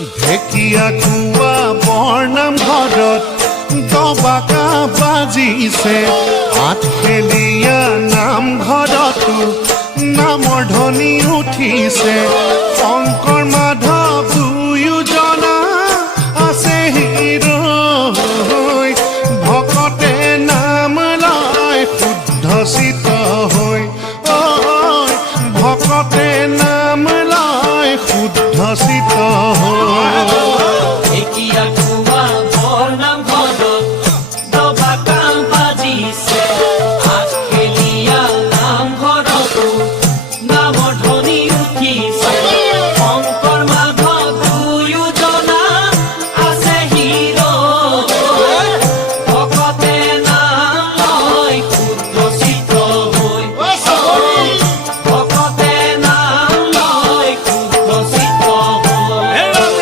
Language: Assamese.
ঢেকীয়াখোৱা বৰনাম ঘৰত দবাকা বাজিছে আঠখেলীয়া নামঘৰতো নামৰ ধ্বনি উঠিছে শংকৰ মাধৱ